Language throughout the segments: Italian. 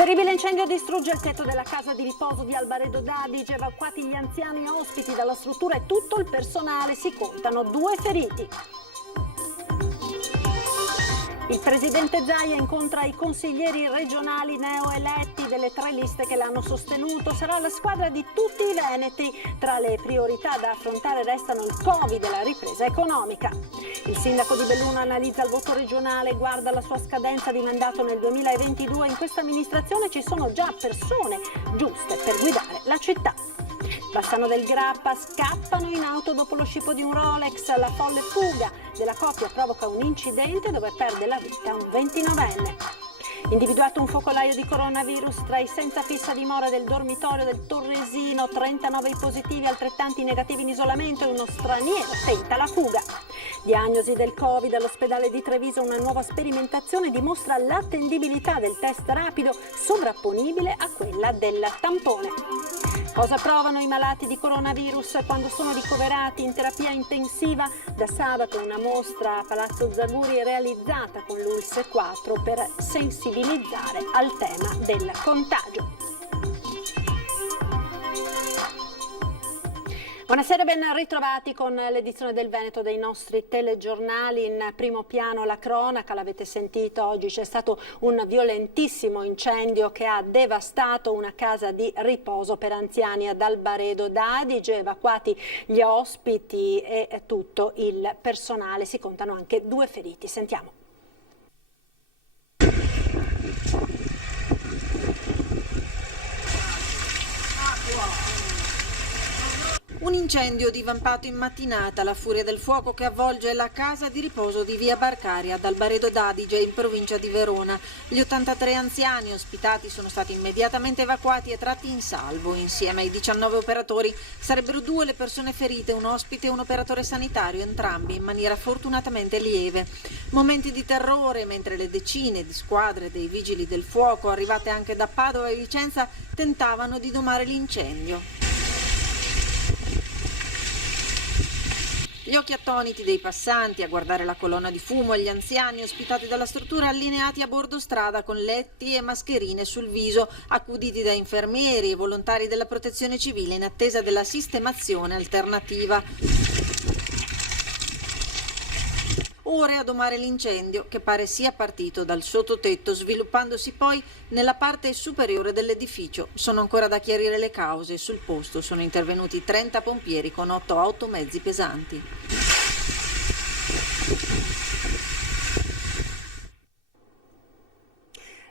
Terribile incendio distrugge il tetto della casa di riposo di Albaredo d'Adige, evacuati gli anziani ospiti dalla struttura e tutto il personale, si contano 2 feriti. Il presidente Zaia incontra i consiglieri regionali neoeletti delle 3 liste che l'hanno sostenuto. Sarà la squadra di tutti i veneti. Tra le priorità da affrontare restano il Covid e la ripresa economica. Il sindaco di Belluno analizza il voto regionale, guarda la sua scadenza di mandato nel 2022. In questa amministrazione ci sono già persone giuste per guidare la città. Bassano del Grappa, scappano in auto dopo lo scippo di un Rolex. La folle fuga della coppia provoca un incidente dove perde la vita un 29enne. Individuato un focolaio di coronavirus tra i senza fissa dimora del dormitorio del Torresino, 39 i positivi, altrettanti negativi in isolamento e uno straniero tenta la fuga. Diagnosi del Covid all'ospedale di Treviso, una nuova sperimentazione dimostra l'attendibilità del test rapido sovrapponibile a quella del tampone. Cosa provano i malati di coronavirus quando sono ricoverati in terapia intensiva? Da sabato una mostra a Palazzo Zaguri realizzata con l'ULSS 4 per sensibilizzare al tema del contagio. Buonasera, ben ritrovati con l'edizione del Veneto dei nostri telegiornali. In primo piano la cronaca, l'avete sentito, oggi c'è stato un violentissimo incendio che ha devastato una casa di riposo per anziani ad Albaredo d'Adige, evacuati gli ospiti e tutto il personale, si contano anche 2 feriti. Sentiamo. Un incendio divampato in mattinata, la furia del fuoco che avvolge la casa di riposo di via Barcaria ad Albaredo d'Adige in provincia di Verona. Gli 83 anziani ospitati sono stati immediatamente evacuati e tratti in salvo. Insieme ai 19 operatori sarebbero 2 le persone ferite, un ospite e un operatore sanitario, entrambi in maniera fortunatamente lieve. Momenti di terrore mentre le decine di squadre dei vigili del fuoco, arrivate anche da Padova e Vicenza, tentavano di domare l'incendio. Gli occhi attoniti dei passanti a guardare la colonna di fumo e gli anziani ospitati dalla struttura allineati a bordo strada con letti e mascherine sul viso, accuditi da infermieri e volontari della protezione civile in attesa della sistemazione alternativa. Ore a domare l'incendio che pare sia partito dal sottotetto, sviluppandosi poi nella parte superiore dell'edificio. Sono ancora da chiarire le cause. Sul posto sono intervenuti 30 pompieri con 8 automezzi pesanti.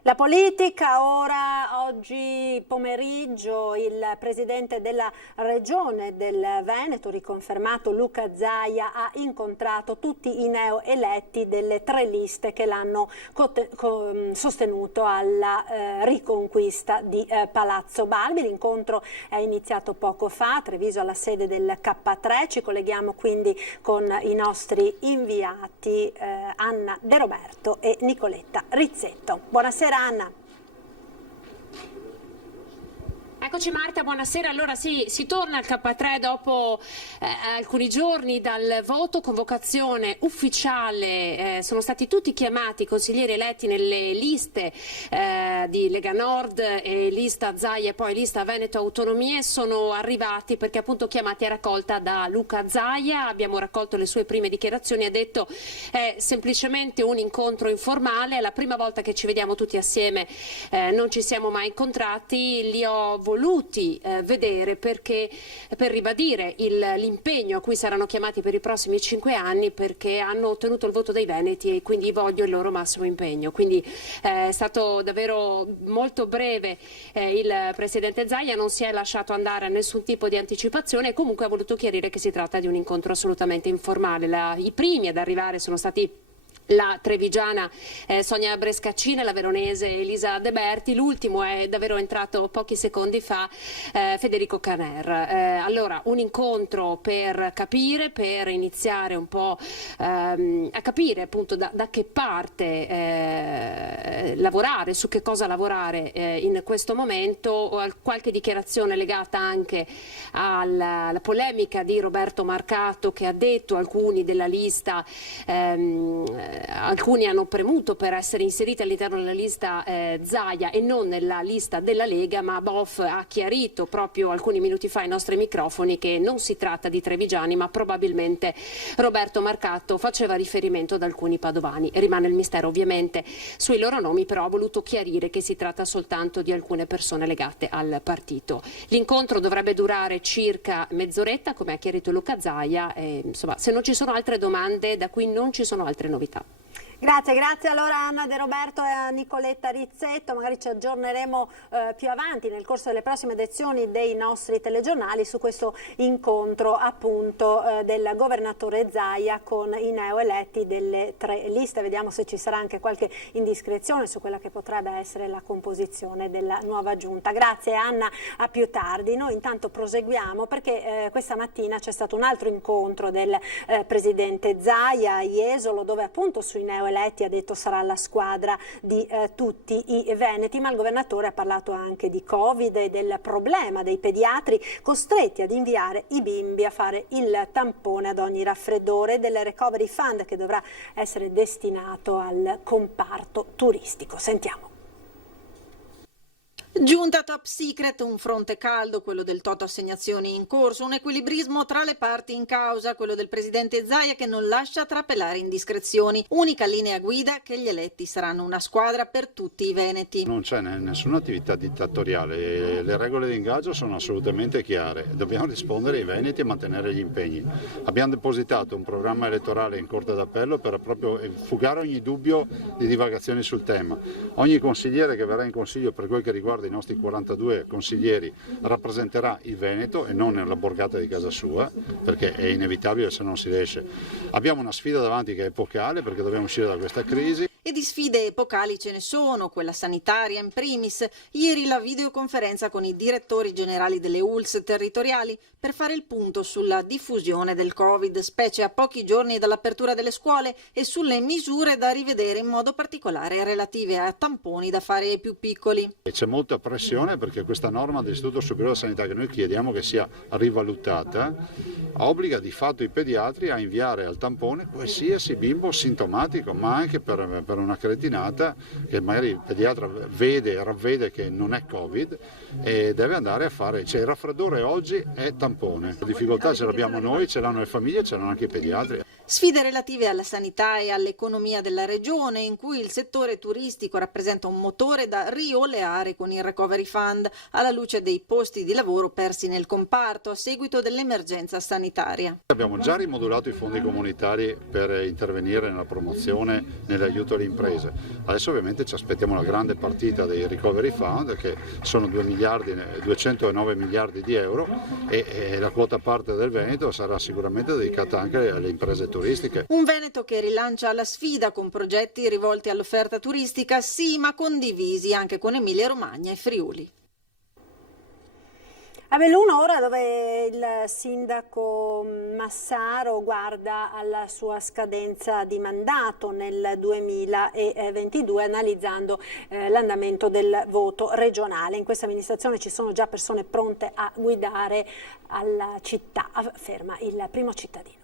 La politica ora, oggi pomeriggio il presidente della regione del Veneto, riconfermato Luca Zaia, ha incontrato tutti i neoeletti delle 3 liste che l'hanno sostenuto alla riconquista di Palazzo Balbi. L'incontro è iniziato poco fa a Treviso alla sede del K3. Ci colleghiamo quindi con i nostri inviati Anna De Roberto e Nicoletta Rizzetto. Buonasera Anna. Eccoci Marta, buonasera. Allora sì, si torna al K3 dopo alcuni giorni dal voto, convocazione ufficiale, sono stati tutti chiamati i consiglieri eletti nelle liste di Lega Nord e lista Zaia e poi lista Veneto Autonomie, sono arrivati perché appunto chiamati a raccolta da Luca Zaia. Abbiamo raccolto le sue prime dichiarazioni, ha detto è semplicemente un incontro informale, è la prima volta che ci vediamo tutti assieme, non ci siamo mai incontrati, li ho voluti vedere perché per ribadire l'impegno a cui saranno chiamati per i prossimi 5 anni, perché hanno ottenuto il voto dei veneti e quindi voglio il loro massimo impegno. Quindi è stato davvero molto breve il presidente Zaia, non si è lasciato andare a nessun tipo di anticipazione e comunque ha voluto chiarire che si tratta di un incontro assolutamente informale. I primi ad arrivare sono stati la trevigiana Sonia Brescaccina, la veronese Elisa De Berti, l'ultimo è davvero entrato pochi secondi fa, Federico Caner. Allora, un incontro per capire, per iniziare un po' a capire appunto da che parte lavorare, su che cosa lavorare in questo momento, qualche dichiarazione legata anche alla polemica di Roberto Marcato che ha detto alcuni della lista alcuni hanno premuto per essere inseriti all'interno della lista Zaia e non nella lista della Lega, ma Bof ha chiarito proprio alcuni minuti fa ai nostri microfoni che non si tratta di trevigiani, ma probabilmente Roberto Marcato faceva riferimento ad alcuni padovani. Rimane il mistero ovviamente sui loro nomi, però ha voluto chiarire che si tratta soltanto di alcune persone legate al partito. L'incontro dovrebbe durare circa mezz'oretta, come ha chiarito Luca Zaia, e, insomma, se non ci sono altre domande, da qui non ci sono altre novità. Grazie allora a Anna De Roberto e a Nicoletta Rizzetto. Magari ci aggiorneremo più avanti nel corso delle prossime edizioni dei nostri telegiornali su questo incontro appunto del governatore Zaia con i neoeletti delle 3 liste. Vediamo se ci sarà anche qualche indiscrezione su quella che potrebbe essere la composizione della nuova giunta. Grazie Anna, a più tardi. Noi intanto proseguiamo perché questa mattina c'è stato un altro incontro del presidente Zaia a Jesolo, dove appunto sui neoeletti ha detto sarà la squadra di tutti i veneti, ma il governatore ha parlato anche di Covid e del problema dei pediatri costretti ad inviare i bimbi a fare il tampone ad ogni raffreddore, del recovery fund che dovrà essere destinato al comparto turistico. Sentiamo. Giunta top secret, un fronte caldo, quello del toto assegnazioni in corso, un equilibrismo tra le parti in causa, quello del presidente Zaia che non lascia trapelare indiscrezioni. Unica linea guida che gli eletti saranno una squadra per tutti i veneti. Non c'è nessuna attività dittatoriale, le regole di ingaggio sono assolutamente chiare, dobbiamo rispondere ai veneti e mantenere gli impegni. Abbiamo depositato un programma elettorale in Corte d'Appello per proprio fugare ogni dubbio di divagazioni sul tema. Ogni consigliere che verrà in consiglio, per quel che riguarda i nostri 42 consiglieri, rappresenterà il Veneto e non la borgata di casa sua, perché è inevitabile se non si riesce. Abbiamo una sfida davanti che è epocale perché dobbiamo uscire da questa crisi. E di sfide epocali ce ne sono, quella sanitaria in primis. Ieri la videoconferenza con i direttori generali delle ULSS territoriali per fare il punto sulla diffusione del Covid, specie a pochi giorni dall'apertura delle scuole, e sulle misure da rivedere in modo particolare relative a tamponi da fare ai più piccoli. E c'è molta pressione perché questa norma dell'Istituto Superiore di Sanità, che noi chiediamo che sia rivalutata, obbliga di fatto i pediatri a inviare al tampone qualsiasi bimbo sintomatico, ma anche per una cretinata che magari il pediatra vede e ravvede che non è Covid e deve andare a fare, cioè il raffreddore oggi è tampone. La difficoltà ce l'abbiamo noi, ce l'hanno le famiglie, ce l'hanno anche i pediatri. Sfide relative alla sanità e all'economia della regione, in cui il settore turistico rappresenta un motore da rioleare con il Recovery Fund, alla luce dei posti di lavoro persi nel comparto a seguito dell'emergenza sanitaria. Abbiamo già rimodulato i fondi comunitari per intervenire nella promozione, nell'aiuto alle imprese. Adesso ovviamente ci aspettiamo la grande partita dei Recovery Fund, che sono 209 miliardi di euro, e la quota parte del Veneto sarà sicuramente dedicata anche alle imprese turistiche. Un Veneto che rilancia la sfida con progetti rivolti all'offerta turistica, sì, ma condivisi anche con Emilia-Romagna e Friuli. A Belluno ora, dove il sindaco Massaro guarda alla sua scadenza di mandato nel 2022 analizzando l'andamento del voto regionale. In questa amministrazione ci sono già persone pronte a guidare alla città, afferma il primo cittadino.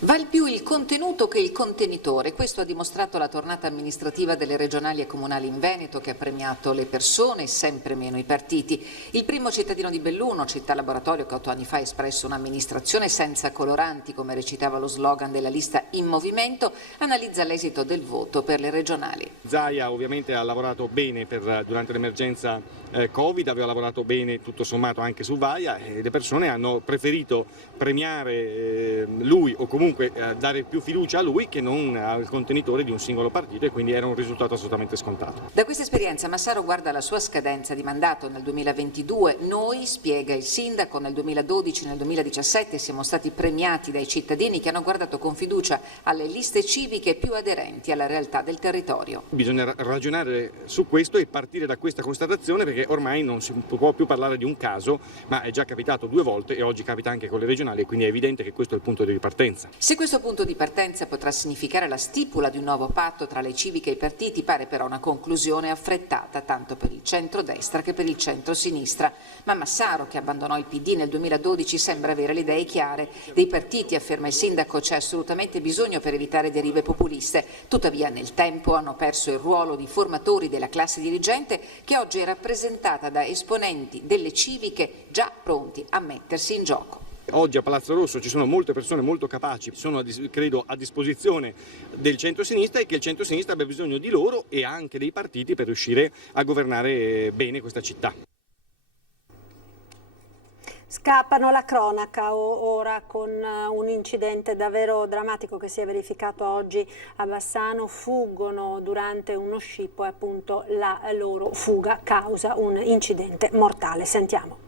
Val più il contenuto che il contenitore, questo ha dimostrato la tornata amministrativa delle regionali e comunali in Veneto, che ha premiato le persone e sempre meno i partiti. Il primo cittadino di Belluno, città laboratorio che 8 anni fa ha espresso un'amministrazione senza coloranti, come recitava lo slogan della lista In Movimento, analizza l'esito del voto per le regionali. Zaia ovviamente ha lavorato bene durante l'emergenza Covid, aveva lavorato bene tutto sommato anche su Vaia, e le persone hanno preferito premiare lui o comunque dare più fiducia a lui che non al contenitore di un singolo partito, e quindi era un risultato assolutamente scontato. Da questa esperienza Massaro guarda la sua scadenza di mandato nel 2022. Noi, spiega il sindaco, nel 2012 e nel 2017 siamo stati premiati dai cittadini che hanno guardato con fiducia alle liste civiche più aderenti alla realtà del territorio. Bisogna ragionare su questo e partire da questa constatazione, perché ormai non si può più parlare di un caso, ma è già capitato 2 volte e oggi capita anche con le regionali, e quindi è evidente che questo è il punto di ripartenza. Se questo punto di partenza potrà significare la stipula di un nuovo patto tra le civiche e i partiti, pare però una conclusione affrettata tanto per il centrodestra che per il centrosinistra. Ma Massaro, che abbandonò il PD nel 2012, sembra avere le idee chiare. Dei partiti, afferma il sindaco, c'è assolutamente bisogno per evitare derive populiste. Tuttavia nel tempo hanno perso il ruolo di formatori della classe dirigente, che oggi è rappresentata da esponenti delle civiche già pronti a mettersi in gioco. Oggi a Palazzo Rosso ci sono molte persone molto capaci, sono credo a disposizione del centrosinistra, e che il centrosinistra abbia bisogno di loro e anche dei partiti per riuscire a governare bene questa città. Scappano la cronaca ora con un incidente davvero drammatico che si è verificato oggi a Bassano. Fuggono durante uno scippo e appunto la loro fuga causa un incidente mortale. Sentiamo.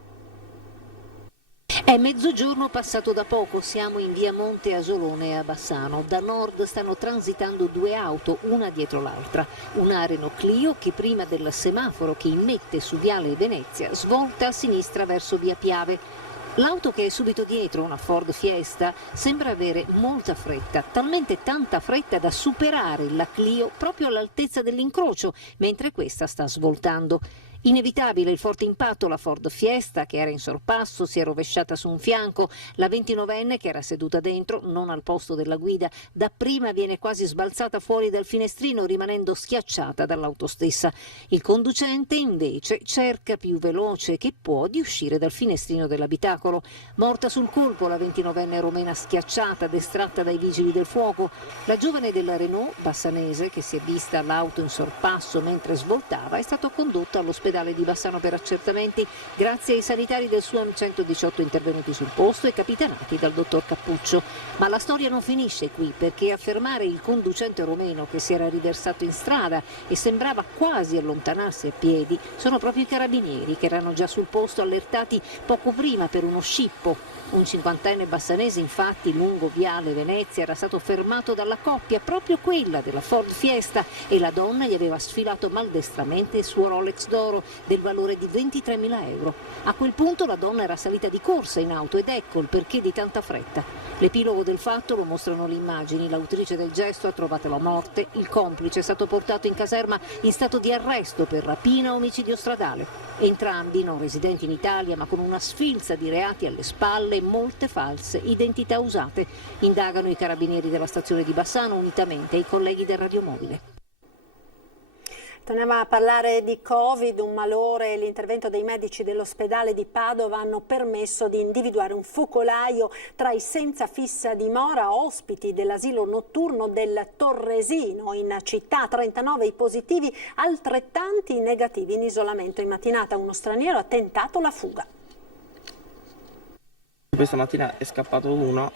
È mezzogiorno passato da poco, siamo in via Monte Asolone a Bassano. Da nord stanno transitando due auto, una dietro l'altra. Una Renault Clio che prima del semaforo che immette su viale Venezia svolta a sinistra verso via Piave. L'auto che è subito dietro, una Ford Fiesta, sembra avere molta fretta, talmente tanta fretta da superare la Clio proprio all'altezza dell'incrocio, mentre questa sta svoltando. Inevitabile il forte impatto, la Ford Fiesta, che era in sorpasso, si è rovesciata su un fianco. La 29enne, che era seduta dentro, non al posto della guida, dapprima viene quasi sbalzata fuori dal finestrino, rimanendo schiacciata dall'auto stessa. Il conducente, invece, cerca più veloce che può di uscire dal finestrino dell'abitacolo. Morta sul colpo la 29enne romena schiacciata ed estratta dai vigili del fuoco. La giovane della Renault, bassanese, che si è vista l'auto in sorpasso mentre svoltava, è stata condotta all'ospedale di Bassano per accertamenti grazie ai sanitari del SUAM 118 intervenuti sul posto e capitanati dal dottor Cappuccio. Ma la storia non finisce qui, perché a fermare il conducente romeno, che si era riversato in strada e sembrava quasi allontanarsi a piedi, sono proprio i carabinieri, che erano già sul posto allertati poco prima per uno scippo. Un 50enne bassanese, infatti, lungo viale Venezia, era stato fermato dalla coppia, proprio quella della Ford Fiesta, e la donna gli aveva sfilato maldestramente il suo Rolex d'oro del valore di 23.000 euro. A quel punto la donna era salita di corsa in auto ed ecco il perché di tanta fretta. L'epilogo del fatto lo mostrano le immagini. L'autrice del gesto ha trovato la morte, il complice è stato portato in caserma in stato di arresto per rapina e omicidio stradale. Entrambi non residenti in Italia, ma con una sfilza di reati alle spalle e molte false identità usate. Indagano i carabinieri della stazione di Bassano unitamente ai colleghi del radiomobile. Torniamo a parlare di Covid, un malore e l'intervento dei medici dell'ospedale di Padova hanno permesso di individuare un focolaio tra i senza fissa dimora ospiti dell'asilo notturno del Torresino. In città 39 i positivi, altrettanti i negativi in isolamento. In mattinata uno straniero ha tentato la fuga. Questa mattina è scappato uno,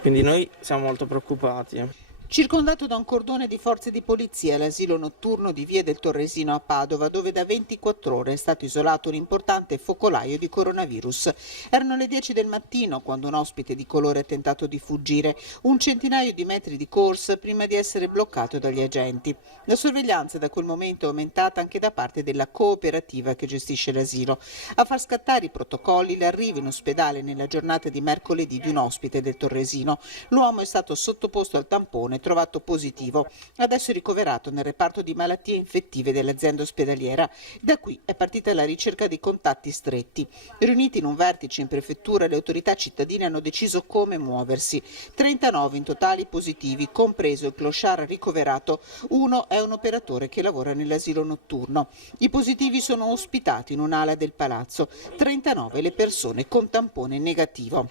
quindi noi siamo molto preoccupati. Circondato da un cordone di forze di polizia, l'asilo notturno di Via del Torresino a Padova, dove da 24 ore è stato isolato un importante focolaio di coronavirus. Erano le 10 del mattino quando un ospite di colore ha tentato di fuggire, un centinaio di metri di corsa prima di essere bloccato dagli agenti. La sorveglianza da quel momento è aumentata anche da parte della cooperativa che gestisce l'asilo. A far scattare i protocolli l'arrivo in ospedale nella giornata di mercoledì di un ospite del Torresino. L'uomo è stato sottoposto al tampone trovato positivo. Adesso è ricoverato nel reparto di malattie infettive dell'azienda ospedaliera. Da qui è partita la ricerca dei contatti stretti. Riuniti in un vertice in prefettura, le autorità cittadine hanno deciso come muoversi. 39 in totale positivi, compreso il clochard ricoverato. Uno è un operatore che lavora nell'asilo notturno. I positivi sono ospitati in un'ala del palazzo. 39 le persone con tampone negativo.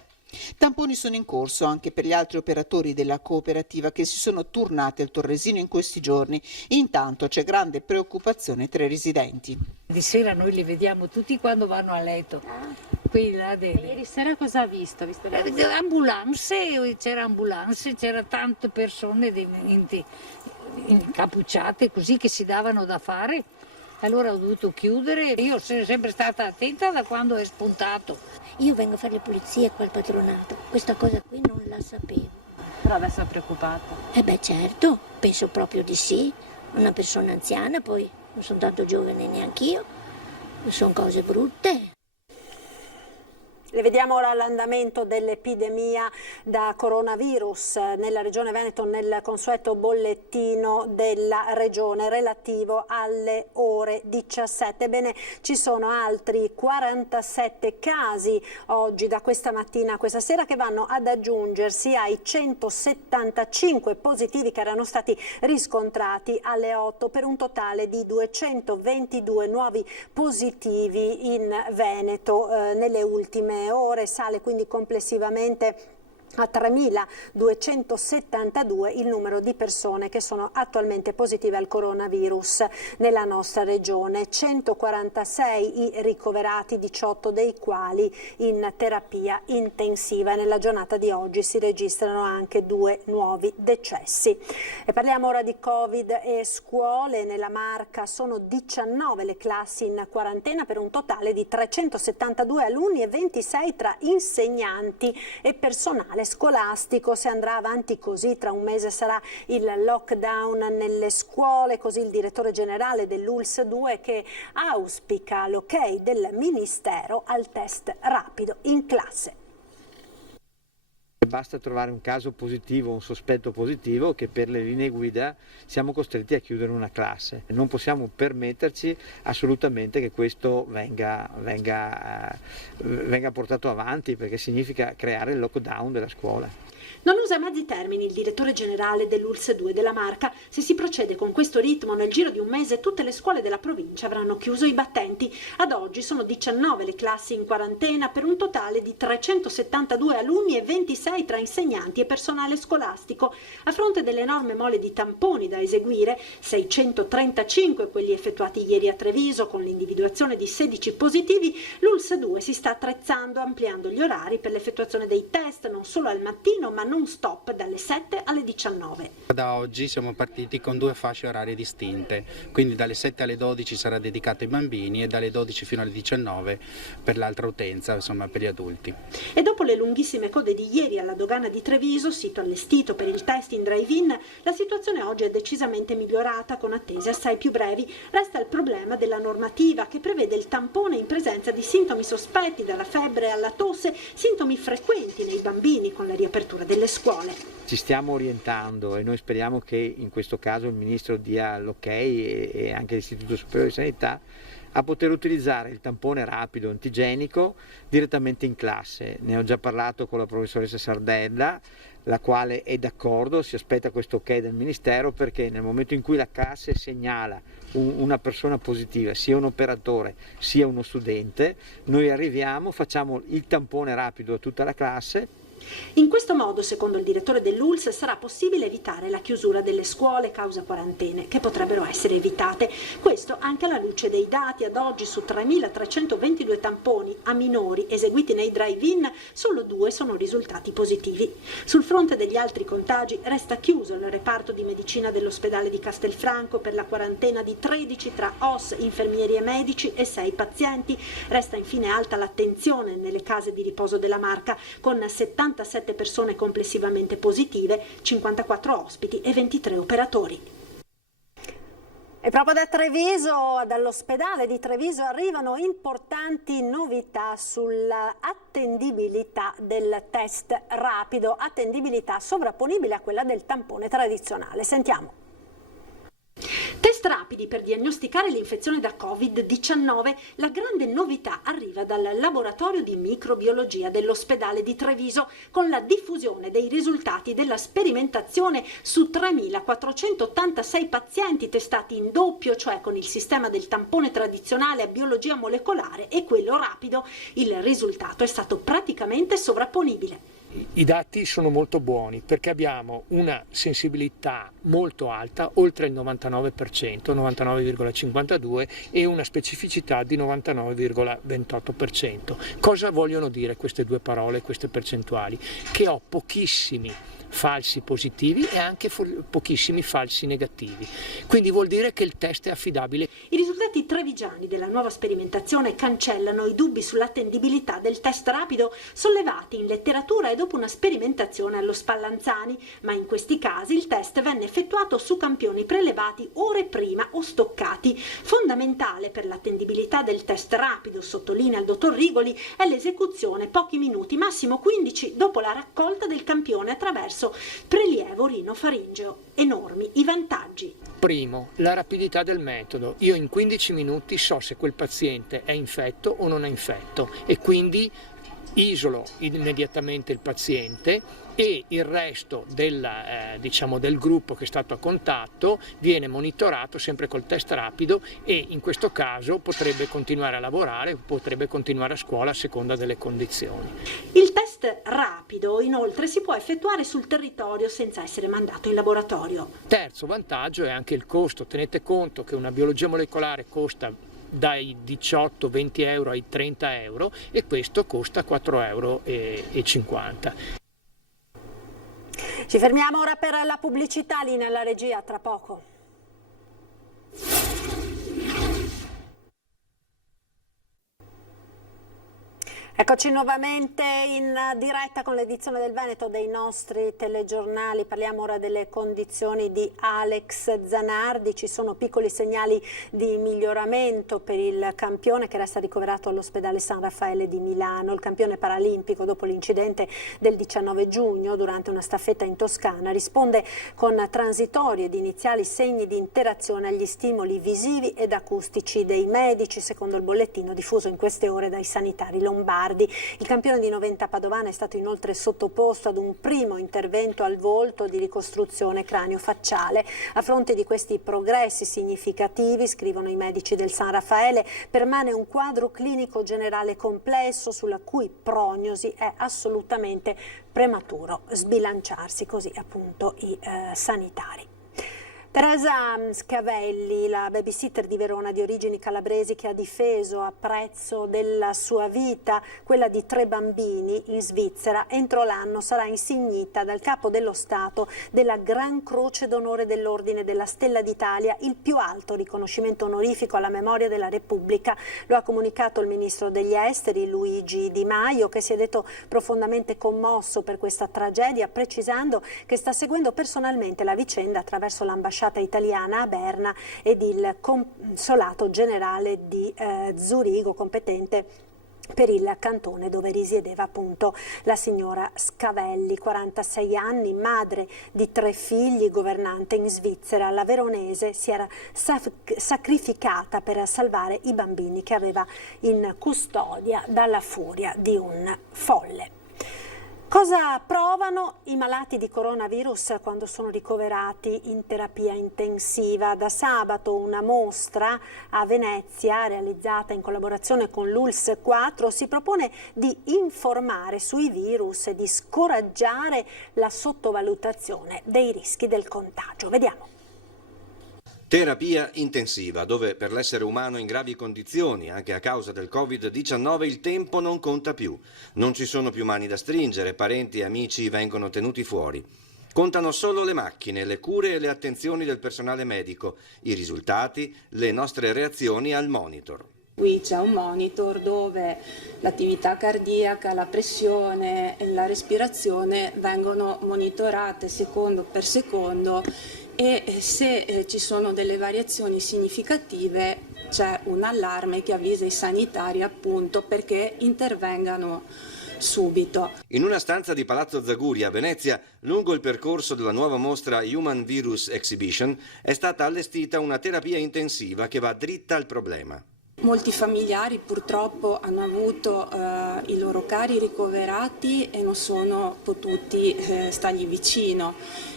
Tamponi sono in corso anche per gli altri operatori della cooperativa che si sono turnati al Torresino in questi giorni. Intanto c'è grande preoccupazione tra i residenti. Di sera noi li vediamo tutti quando vanno a letto. Qui là Ieri sera cosa ha visto? ambulanze, c'era tante persone incappucciate così che si davano da fare. Allora ho dovuto chiudere. Io sono sempre stata attenta da quando è spuntato. Io vengo a fare le pulizie qua al patronato, questa cosa qui non la sapevo. Però adesso è preoccupato. Certo, penso proprio di sì. Una persona anziana, poi non sono tanto giovane neanch'io, sono cose brutte. Le vediamo ora l'andamento dell'epidemia da coronavirus nella Regione Veneto nel consueto bollettino della Regione relativo alle ore 17. Ebbene, ci sono altri 47 casi oggi da questa mattina a questa sera che vanno ad aggiungersi ai 175 positivi che erano stati riscontrati alle 8 per un totale di 222 nuovi positivi in Veneto nelle ultime ore. Sale quindi complessivamente a 3.272 il numero di persone che sono attualmente positive al coronavirus nella nostra regione, 146 i ricoverati, 18 dei quali in terapia intensiva. Nella giornata di oggi si registrano anche 2 nuovi decessi. E parliamo ora di Covid e scuole. Nella Marca sono 19 le classi in quarantena per un totale di 372 alunni e 26 tra insegnanti e personale scolastico. Se andrà avanti così, tra un mese sarà il lockdown nelle scuole, così il direttore generale dell'ULSS 2 che auspica l'ok del Ministero al test rapido in classe. Basta trovare un caso positivo, un sospetto positivo, che per le linee guida siamo costretti a chiudere una classe. Non possiamo permetterci assolutamente che questo venga portato avanti, perché significa creare il lockdown della scuola. Non usa mezzi termini il direttore generale dell'ULSS 2 della Marca. Se si procede con questo ritmo, nel giro di un mese tutte le scuole della provincia avranno chiuso i battenti. Ad oggi sono 19 le classi in quarantena per un totale di 372 alunni e 26 tra insegnanti e personale scolastico. A fronte dell'enorme mole di tamponi da eseguire, 635 quelli effettuati ieri a Treviso con l'individuazione di 16 positivi, l'ULSS 2 si sta attrezzando ampliando gli orari per l'effettuazione dei test non solo al mattino ma non stop dalle 7 alle 19. Da oggi siamo partiti con 2 fasce orarie distinte, quindi dalle 7 alle 12 sarà dedicato ai bambini e dalle 12 fino alle 19 per l'altra utenza, insomma per gli adulti. E dopo le lunghissime code di ieri alla dogana di Treviso, sito allestito per il test in drive-in, la situazione oggi è decisamente migliorata con attese assai più brevi. Resta il problema della normativa che prevede il tampone in presenza di sintomi sospetti dalla febbre alla tosse, sintomi frequenti nei bambini con la riapertura delle scuole. Ci stiamo orientando e noi speriamo che in questo caso il Ministro dia l'ok e anche l'Istituto Superiore di Sanità a poter utilizzare il tampone rapido antigenico direttamente in classe. Ne ho già parlato con la professoressa Sardella, la quale è d'accordo, si aspetta questo ok del Ministero, perché nel momento in cui la classe segnala una persona positiva, sia un operatore sia uno studente, noi arriviamo, facciamo il tampone rapido a tutta la classe. In questo modo, secondo il direttore dell'ULSS, sarà possibile evitare la chiusura delle scuole causa quarantene, che potrebbero essere evitate. Questo anche alla luce dei dati. Ad oggi su 3.322 tamponi a minori eseguiti nei drive-in, solo 2 sono risultati positivi. Sul fronte degli altri contagi resta chiuso il reparto di medicina dell'ospedale di Castelfranco per la quarantena di 13 tra OS, infermieri e medici e 6 pazienti. Resta infine alta l'attenzione nelle case di riposo della Marca, con 77 persone complessivamente positive, 54 ospiti e 23 operatori. E proprio da Treviso, dall'ospedale di Treviso, arrivano importanti novità sull'attendibilità del test rapido, attendibilità sovrapponibile a quella del tampone tradizionale. Sentiamo. Test rapidi per diagnosticare l'infezione da Covid-19. La grande novità arriva dal laboratorio di microbiologia dell'ospedale di Treviso, con la diffusione dei risultati della sperimentazione su 3.486 pazienti testati in doppio, cioè con il sistema del tampone tradizionale a biologia molecolare e quello rapido. Il risultato è stato praticamente sovrapponibile. I dati sono molto buoni perché abbiamo una sensibilità molto alta, oltre il 99%, 99,52%, e una specificità di 99,28%. Cosa vogliono dire queste due parole, queste percentuali? Che ho pochissimi falsi positivi e anche pochissimi falsi negativi. Quindi vuol dire che il test è affidabile. I risultati trevigiani della nuova sperimentazione cancellano i dubbi sull'attendibilità del test rapido sollevati in letteratura e dopo una sperimentazione allo Spallanzani, ma in questi casi il test venne effettuato su campioni prelevati ore prima o stoccati. Fondamentale per l'attendibilità del test rapido, sottolinea il dottor Rigoli, è l'esecuzione pochi minuti, massimo 15, dopo la raccolta del campione attraverso prelievo rinofaringeo. Enormi i vantaggi. Primo, la rapidità del metodo. Io in 15 minuti so se quel paziente è infetto o non è infetto e quindi isolo immediatamente il paziente e il resto del gruppo che è stato a contatto viene monitorato sempre col test rapido e in questo caso potrebbe continuare a lavorare, potrebbe continuare a scuola a seconda delle condizioni. Il test rapido inoltre si può effettuare sul territorio senza essere mandato in laboratorio. Terzo vantaggio è anche il costo. Tenete conto che una biologia molecolare costa dai 18-20 euro ai 30 euro e questo costa 4,50 euro. Ci fermiamo ora per la pubblicità, lì nella regia, tra poco. Eccoci nuovamente in diretta con l'edizione del Veneto dei nostri telegiornali. Parliamo ora delle condizioni di Alex Zanardi. Ci sono piccoli segnali di miglioramento per il campione che resta ricoverato all'ospedale San Raffaele di Milano. Il campione paralimpico, dopo l'incidente del 19 giugno durante una staffetta in Toscana, risponde con transitori ed iniziali segni di interazione agli stimoli visivi ed acustici dei medici, secondo il bollettino diffuso in queste ore dai sanitari lombardi. Il campione di 90 padovana è stato inoltre sottoposto ad un primo intervento al volto di ricostruzione cranio-facciale. A fronte di questi progressi significativi, scrivono i medici del San Raffaele, permane un quadro clinico generale complesso sulla cui prognosi è assolutamente prematuro sbilanciarsi, così appunto i sanitari. Teresa Scavelli, la babysitter di Verona di origini calabresi che ha difeso a prezzo della sua vita quella di 3 bambini in Svizzera, entro l'anno sarà insignita dal Capo dello Stato della Gran Croce d'Onore dell'Ordine della Stella d'Italia, il più alto riconoscimento onorifico alla memoria della Repubblica. Lo ha comunicato il Ministro degli Esteri Luigi Di Maio, che si è detto profondamente commosso per questa tragedia, precisando che sta seguendo personalmente la vicenda attraverso l'ambasciata italiana a Berna ed il consolato generale di Zurigo, competente per il cantone dove risiedeva appunto la signora Scavelli, 46 anni, madre di 3 figli, governante in Svizzera. La veronese si era sacrificata per salvare i bambini che aveva in custodia dalla furia di un folle. Cosa provano i malati di coronavirus quando sono ricoverati in terapia intensiva? Da sabato una mostra a Venezia, realizzata in collaborazione con l'ULSS 4, si propone di informare sui virus e di scoraggiare la sottovalutazione dei rischi del contagio. Vediamo. Terapia intensiva, dove per l'essere umano in gravi condizioni, anche a causa del Covid-19, il tempo non conta più. Non ci sono più mani da stringere, parenti e amici vengono tenuti fuori. Contano solo le macchine, le cure e le attenzioni del personale medico, i risultati, le nostre reazioni al monitor. Qui c'è un monitor dove l'attività cardiaca, la pressione e la respirazione vengono monitorate secondo per secondo e se ci sono delle variazioni significative c'è un allarme che avvisa i sanitari appunto perché intervengano subito. In una stanza di Palazzo Zaguri a Venezia, lungo il percorso della nuova mostra Human Virus Exhibition, è stata allestita una terapia intensiva che va dritta al problema. Molti familiari purtroppo hanno avuto i loro cari ricoverati e non sono potuti stargli vicino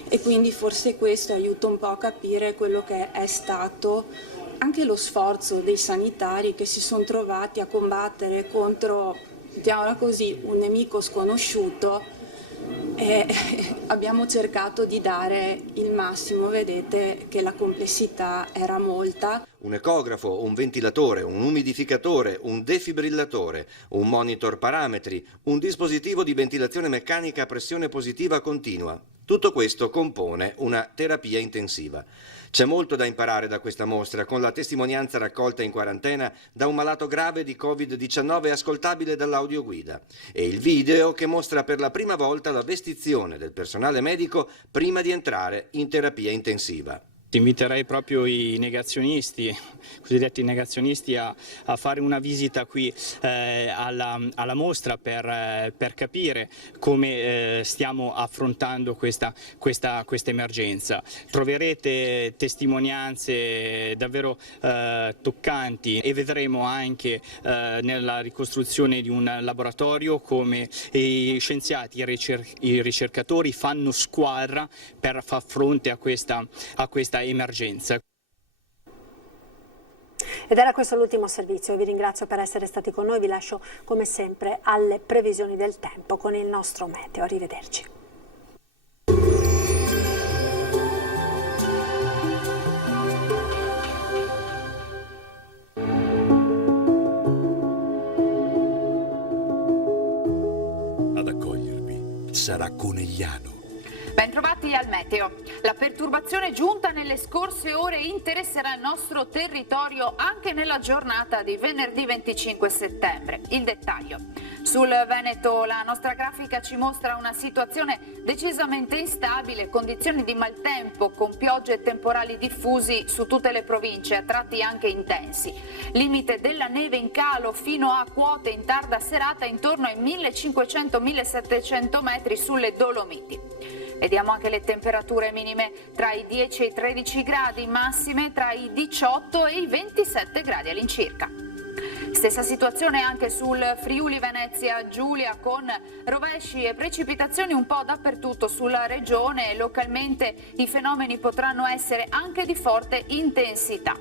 e quindi forse questo aiuta un po' a capire quello che è stato anche lo sforzo dei sanitari che si sono trovati a combattere contro, diciamola così, un nemico sconosciuto e abbiamo cercato di dare il massimo. Vedete che la complessità era molta. un ecografo, un ventilatore, un umidificatore, un defibrillatore, un monitor parametri, un dispositivo di ventilazione meccanica a pressione positiva continua. Tutto questo compone una terapia intensiva. C'è molto da imparare da questa mostra, con la testimonianza raccolta in quarantena da un malato grave di Covid-19 ascoltabile dall'audioguida e il video che mostra per la prima volta la vestizione del personale medico prima di entrare in terapia intensiva. Inviterei proprio i negazionisti, cosiddetti negazionisti, a fare una visita qui alla mostra per capire come stiamo affrontando questa emergenza. Troverete testimonianze davvero toccanti e vedremo anche nella ricostruzione di un laboratorio come i scienziati, i ricercatori fanno squadra per far fronte a questa emergenza. Ed era questo l'ultimo servizio, vi ringrazio per essere stati con noi, vi lascio come sempre alle previsioni del tempo con il nostro meteo. Arrivederci. Ad accogliervi sarà Conegliano. Bentrovati al meteo. La perturbazione giunta nelle scorse ore interesserà il nostro territorio anche nella giornata di venerdì 25 settembre. Il dettaglio. Sul Veneto la nostra grafica ci mostra una situazione decisamente instabile, condizioni di maltempo con piogge e temporali diffusi su tutte le province, a tratti anche intensi. Limite della neve in calo fino a quote in tarda serata intorno ai 1500-1700 metri sulle Dolomiti. Vediamo anche le temperature minime tra i 10 e i 13 gradi, massime tra i 18 e i 27 gradi all'incirca. Stessa situazione anche sul Friuli Venezia Giulia, con rovesci e precipitazioni un po' dappertutto sulla regione e localmente i fenomeni potranno essere anche di forte intensità.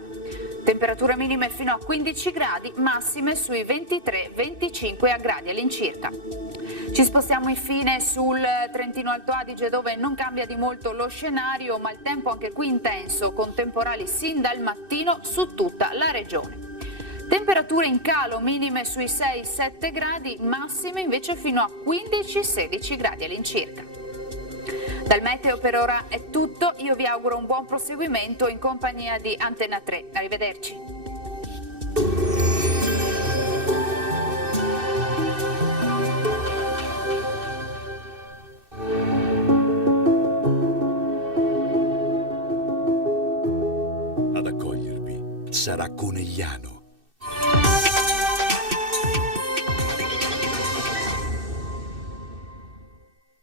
Temperature minime fino a 15 gradi, massime sui 23-25 gradi all'incirca. Ci spostiamo infine sul Trentino Alto Adige, dove non cambia di molto lo scenario, ma il tempo anche qui intenso, con temporali sin dal mattino su tutta la regione. Temperature in calo, minime sui 6-7 gradi, massime invece fino a 15-16 gradi all'incirca. Dal meteo per ora è tutto, io vi auguro un buon proseguimento in compagnia di Antena 3. Arrivederci. Ad accogliervi sarà Conegliano.